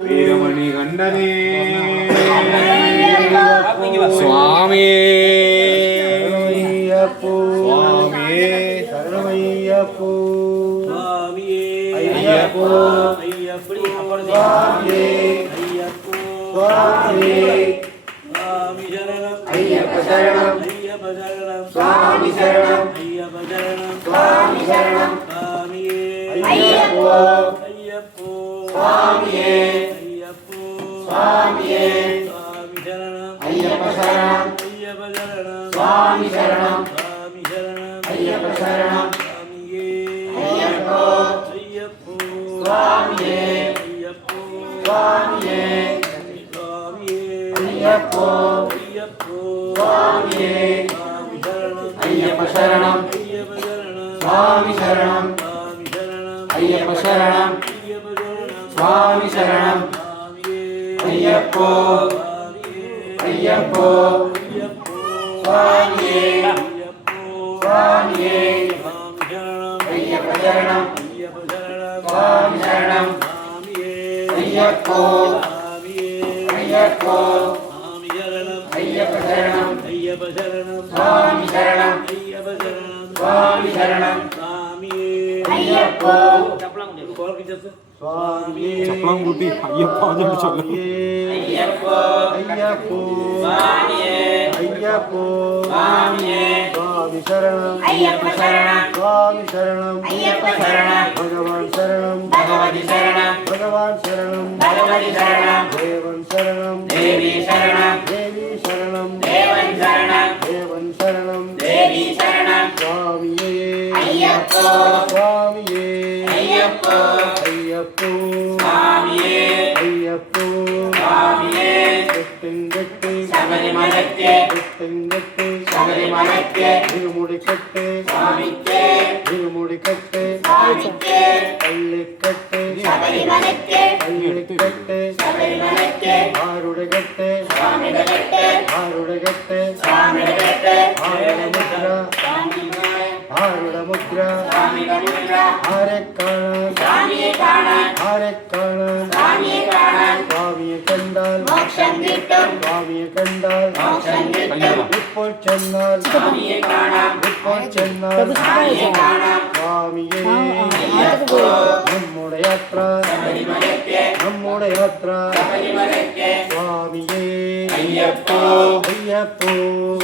வீரமணி கண்டனே சுவாமியே ஐயப்போ சுவாமியே சரணமையப்போ சுவாமியே ஐயப்போ ஐயப்படி சுவாமியே ஐயப்போ சுவாமியே சுவாமி சரணம் ஐயப்ப சரணம் ஐயப்ப சரணம் சுவாமி சரணம் ஐயப்ப சரணம் சுவாமி சரணம் சுவாமியே ஐயப்போ ஐயப்போ சுவாமியே ஐயப்போ சுவாமியே சுவாமி சரணம் ஐயப்ப சரணம் ஐயப்ப சரணம் சுவாமி சரணம் சுவாமி சரணம் ஐயப்ப சரணம் சுவாமியே ஐயப்போ ஐயப்போ சுவாமியே ஐயப்போ சுவாமியே சுவாமியே ஐயப்போ ஐயப்போ சுவாமியே சுவாமி சரணம் ஐயப்ப சரணம் ஐயப்ப சரணம் சுவாமி சரணம் சுவாமி சரணம் ஐயப்ப சரணம் ஐயப்ப சரணம் சுவாமி சரணம் சுவாமியே ஐயப்போ ஐயப்போ சுவாமியே சுவாமியே ஐயப்ப சரணம் சுவாமி சரணம் ஐயப்போ ஐயப்போ ஐயப்ப சரணம் சுவாமி சரணம் சுவாமி சரணம் ஐயப்போ சுவாமியே சப்பளம் கூட்டி ஐயப்பா சொல்லு ஐயப்போ ஐயப்போ சுவாமியே ஐயப்போ சுவாமியே சுவாமி சரணம் ஐயப்ப சரணம் சுவாமி சரணம் ஐயப்ப சரணம் பகவான் சரணம் பகவதி சரணம் பகவான் சரணம் பகவதி சரணம் தேவன் சரணம் தேவி சரணம் தேவி சரணம் தேவன் சரணம் தேவன் சரணம் தேவி சரணம் சுவாமியே ஐயப்போ சுவாமியே ஐயப்போ ஐயப்போ சுவாமியே ஐயப்போ சுவாமியே கெட்டு சபரிமலைக்கே கெட்டு சபரிமலைக்கே இருமுடிக்கட்டு சுவாமிக்கே இருமுடிக்கட்டு சுவாமிக்கே பள்ளிக்கட்டு சபரிமலைக்கே பள்ளிக்கட்டு சபரிமலைக்கே ஆருடகட்டு சுவாமிடகட்டு ஆருடகட்டு சுவாமிடகட்டு ஆருடமுத்ரா ஆருடமுத்ரா சுவாமிடமுத்ரா ஆரக்காணன் சுவாமியே காணன் ஆரக்காணன் சுவாமியே காணன் சுவாமியை கண்டால் மோட்சம் கிட்டும் சுவாமியை கண்டால் மோட்சம் கிட்டும் இப்போ சென்னால் சுவாமியை காணாம் இப்போ சென்னால் சுவாமியை காணாம் சுவாமியே ஐயப்போ நம்முடைய யாத்ரா சபரிமலைக்கே நம்முடைய யாத்ரா சபரிமலைக்கே சுவாமியே ஐயப்போ ஐயப்போ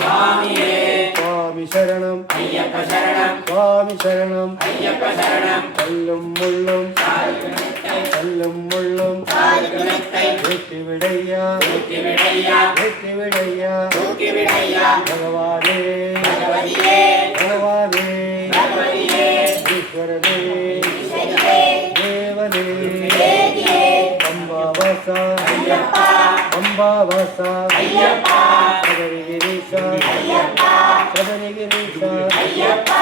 சுவாமியே சுவாமி சரணம் ஐயப்ப சரணம் சுவாமி சரணம் ஐயப்ப சரணம் கல்லும் முள்ளும் கல்லும் முள்ளும் வெட்டி விடையா வெட்டி விடையா வெட்டி விடையா தூக்கி விடையா பகவானே பகவதியே பகவானே பகவதியே ஈஸ்வரனே தேவனே அம்பாவாசா ஐயப்பா அம்பாவாசா ஐயப்பா சபரிகிரீசா ஐயப்பா சபரிகிரீசா ஐயப்பா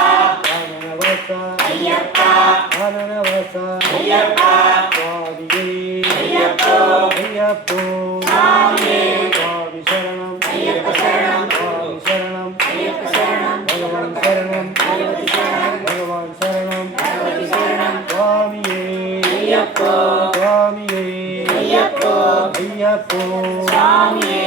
ஆனனவாசா ஐயப்பா ஆனனவாசா ஐயப்பா சுவாமியே ஐயப்போ ஐயப்போ சுவாமியே சுவாமி சரணம் ஐயப்ப சரணம் சுவாமி சரணம் ஐயப்ப சரணம் பகவான் சரணம் பகவதி சரணம் பகவான் சரணம் பகவதி சரணம் சுவாமியே ஐயப்போ சுவாமியே ஐயப்போ ஐயப்போ சுவாமியே